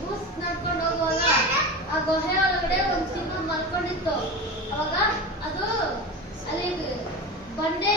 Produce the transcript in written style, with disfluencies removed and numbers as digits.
Goose ನಡ್ಕೊಂಡು ಹೋಗುವಾಗ ಆ ಗುಹೆ ಒಳಗಡೆ ಒಂದು ಸಿಂಹ ಮಲ್ಕೊಂಡಿತ್ತು. ಅವಾಗ ಅದು ಅಲ್ಲಿ ಬಂಡೆ